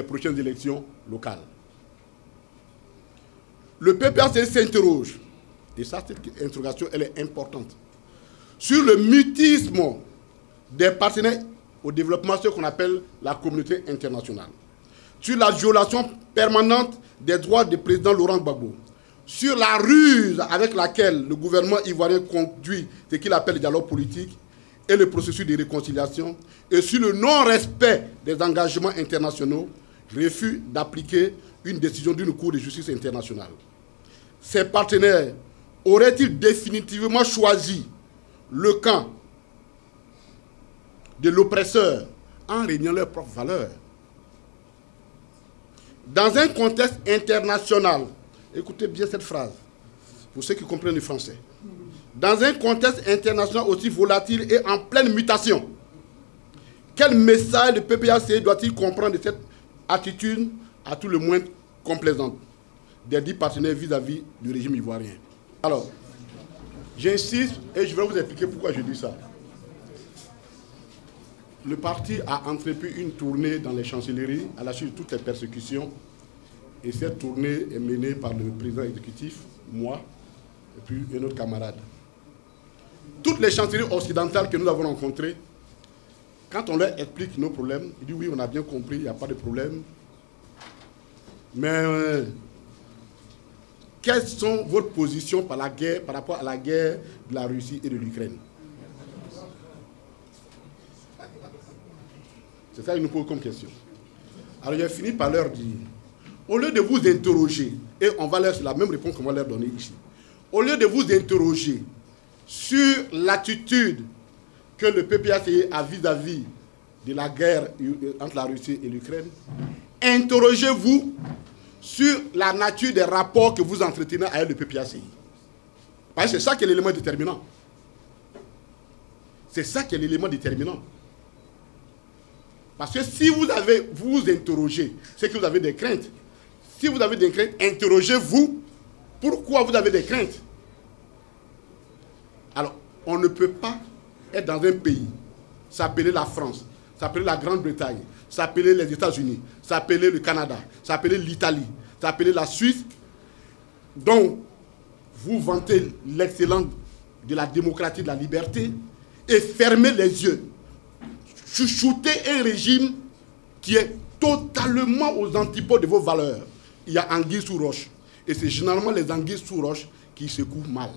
les prochaines élections locales. Le PPACI s'interroge, et ça, cette interrogation, elle est importante, sur le mutisme des partenaires au développement, ce qu'on appelle la communauté internationale, sur la violation permanente des droits du président Laurent Gbagbo, sur la ruse avec laquelle le gouvernement ivoirien conduit ce qu'il appelle le dialogue politique et le processus de réconciliation, et sur le non-respect des engagements internationaux, refus d'appliquer une décision d'une Cour de justice internationale. Ces partenaires auraient-ils définitivement choisi le camp de l'oppresseur en régnant leurs propres valeurs? Dans un contexte international, écoutez bien cette phrase, pour ceux qui comprennent le français, dans un contexte international aussi volatile et en pleine mutation, quel message le PPACI doit-il comprendre de cette attitude à tout le moins complaisante des 10 partenaires vis-à-vis du régime ivoirien? Alors, j'insiste et je vais vous expliquer pourquoi je dis ça. Le parti a entrepris une tournée dans les chancelleries à la suite de toutes les persécutions. Et cette tournée est menée par le président exécutif, moi, et puis un autre camarade. Toutes les chancelleries occidentales que nous avons rencontrées, quand on leur explique nos problèmes, ils disent oui, on a bien compris, il n'y a pas de problème. Mais quelles sont vos positions par rapport à la guerre de la Russie et de l'Ukraine? C'est ça qu'ils nous posent comme question. Alors j'ai fini par leur dire, au lieu de vous interroger, et on va leur la même réponse qu'on va leur donner ici, au lieu de vous interroger sur l'attitude que le PPACI a vis-à-vis de la guerre entre la Russie et l'Ukraine, interrogez-vous sur la nature des rapports que vous entretenez avec le PPACI. Parce que c'est ça qui est l'élément déterminant. C'est ça qui est l'élément déterminant. Parce que si vous vous interrogez, c'est que vous avez des craintes. Si vous avez des craintes, interrogez-vous pourquoi vous avez des craintes. Alors, on ne peut pas être dans un pays, s'appeler la France, s'appeler la Grande-Bretagne, s'appeler les États-Unis, s'appeler le Canada, s'appeler l'Italie, s'appeler la Suisse, dont vous vantez l'excellence de la démocratie, de la liberté, et fermer les yeux, chuchoter un régime qui est totalement aux antipodes de vos valeurs. Il y a anguille sous roche. Et c'est généralement les anguilles sous roche qui secouent mal.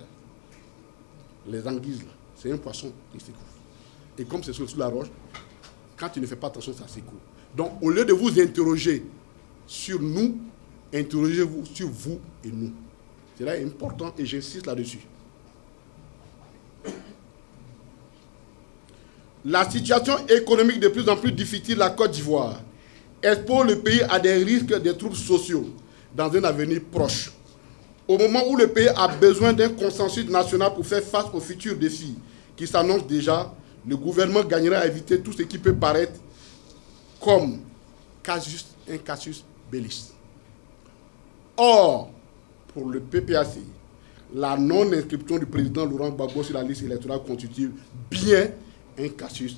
Les anguilles, c'est un poisson qui secoue. Et comme c'est sous la roche, quand tu ne fais pas attention, ça secoue. Donc, au lieu de vous interroger sur nous, interrogez-vous sur vous et nous. C'est là important et j'insiste là-dessus. La situation économique de plus en plus difficile de la Côte d'Ivoire expose le pays à des risques de troubles sociaux dans un avenir proche. Au moment où le pays a besoin d'un consensus national pour faire face aux futurs défis qui s'annoncent déjà, le gouvernement gagnera à éviter tout ce qui peut paraître comme un casus belli. Or, pour le PPACI, la non-inscription du président Laurent Gbagbo sur la liste électorale constitue bien un casus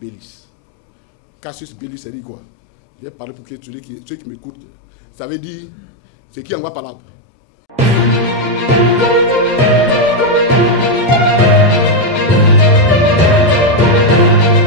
belli. Casus belli, c'est dit quoi? Je vais parler pour que ceux qui m'écoutent. Ça veut dire ce qui envoie par là.